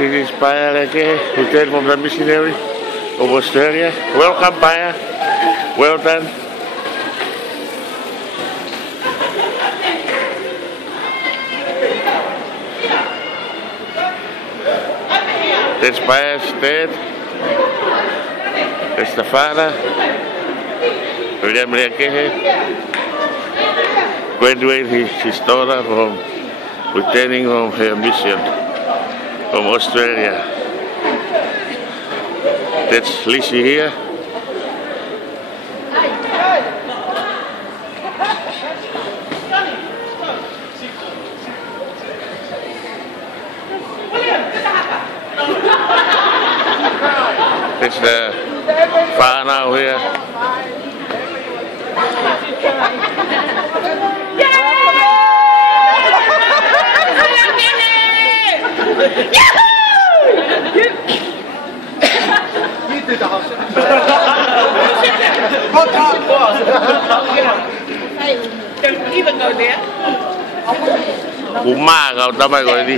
This is Paea Leakehe, return from the missionary of Australia. Welcome, Paea. Well done. That's Paea's dad. That's the father. William Leakehe. Graduated his daughter from returning from her mission from Australia. That's Lizzie here. That's the whānau here. Don't even go there. Ma kau tambah kau ni.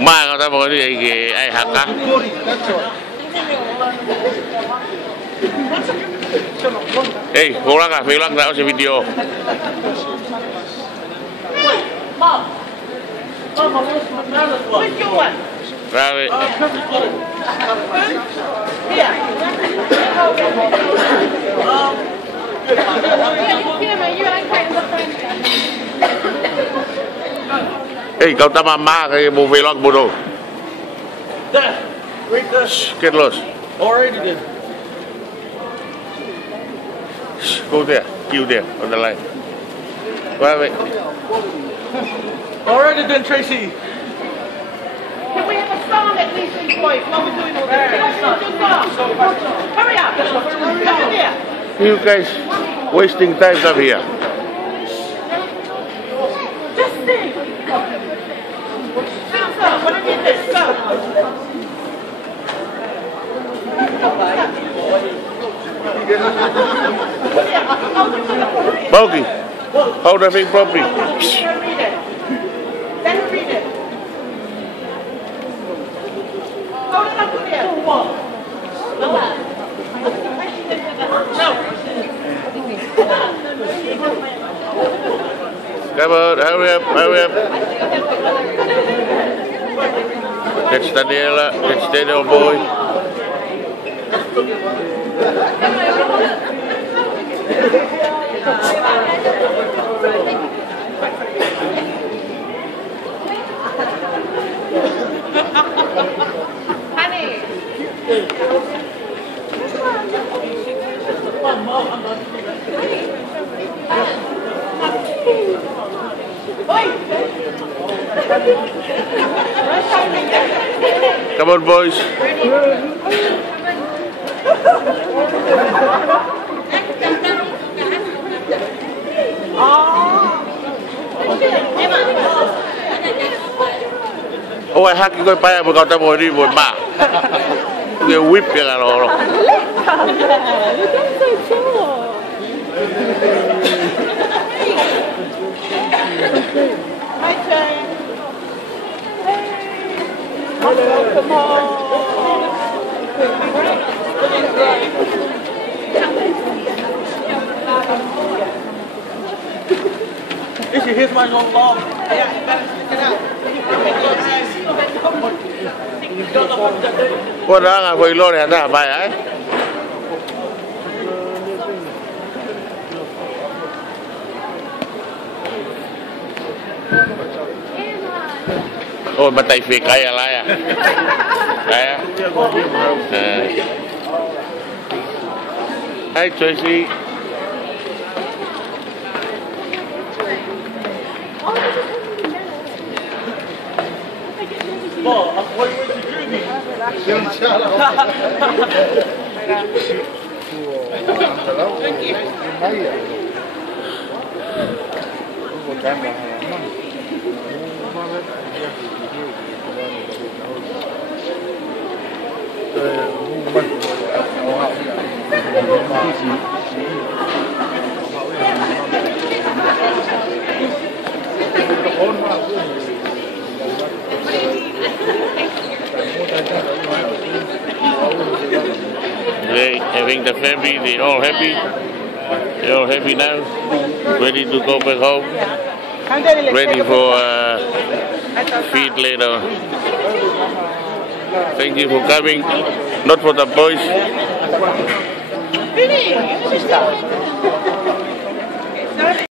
Ma kau tambah kau ni ai haka. Hey, korang ah, bilang tak usah video. Which your one? Rabbit. Here. Hey, kau tambah ma kau mau vlog bodoh. Get lost. Already did. Go there, you there on the line. Rabbit. Already done, Tracy. Can we have a song at least in voice while we're doing all this? Hurry up! Come here. You guys wasting time up here. Just sing. Sing song. What do you need this? Go. Bogey, hold the thing properly. Let her read it. Let her read it. Hold it up to there. No. Come on, hurry up, hurry up. That's Daniela, that's Daniel boy. Honey. Come on, boys. Oh, I have to go buy a book out of body with ma. They whip you at all. My turn. Come on. If you hit my long. Yeah, you better stick it out. Có đó là quay lô này ta bài ấy. Ôi, bắt tay phía cây lại à? Đây á. Hey Tracy. Well, I'm waiting for security. I think the family, they're all happy. They're all happy now. Ready to go back home. Ready for feed later. Thank you for coming. Not for the boys.